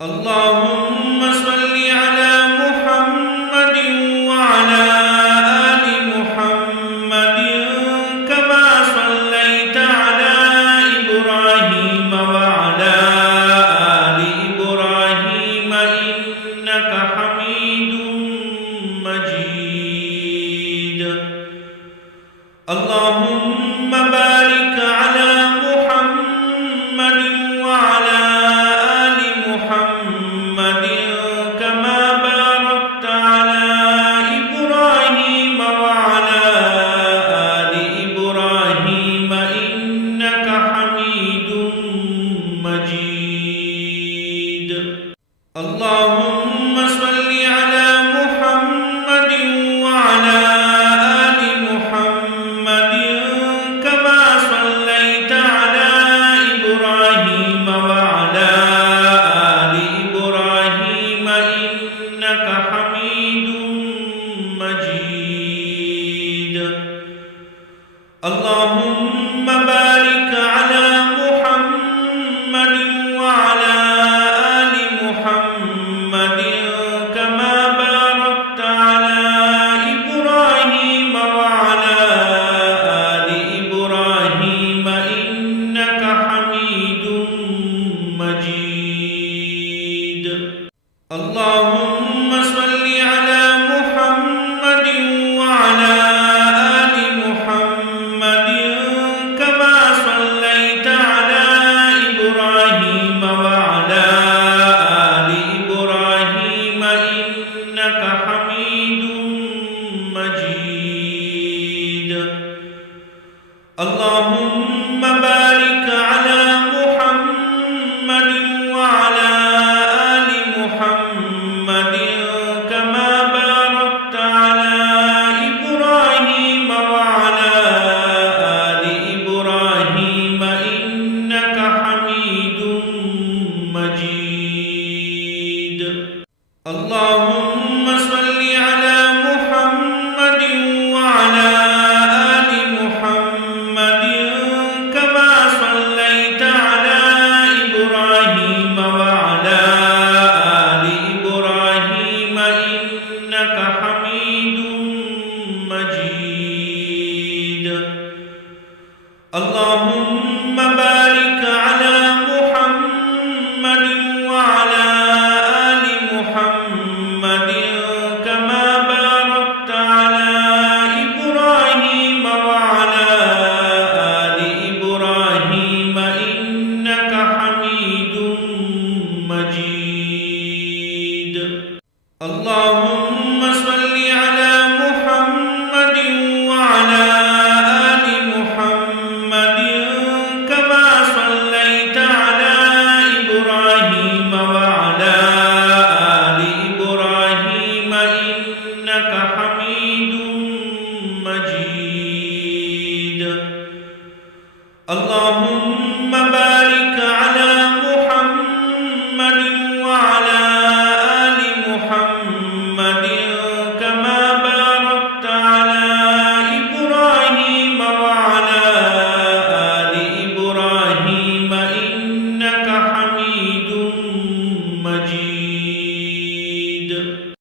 اللهم صل على محمد وعلى آل محمد كما صليت على إبراهيم وعلى آل إبراهيم إنك حميد مجيد. اللهم بارك على محمد وعلى محمد كما باركت على إبراهيم وعلى آل إبراهيم إنك حميد مجيد. اللهم صل على محمد وعلى آل محمد كما صليت على إبراهيم وعلى إنك حميد مجيد. اللهم بارك على محمد وعلى آل محمد كما باركت على إبراهيم وعلى آل إبراهيم إنك حميد مجيد. اللهم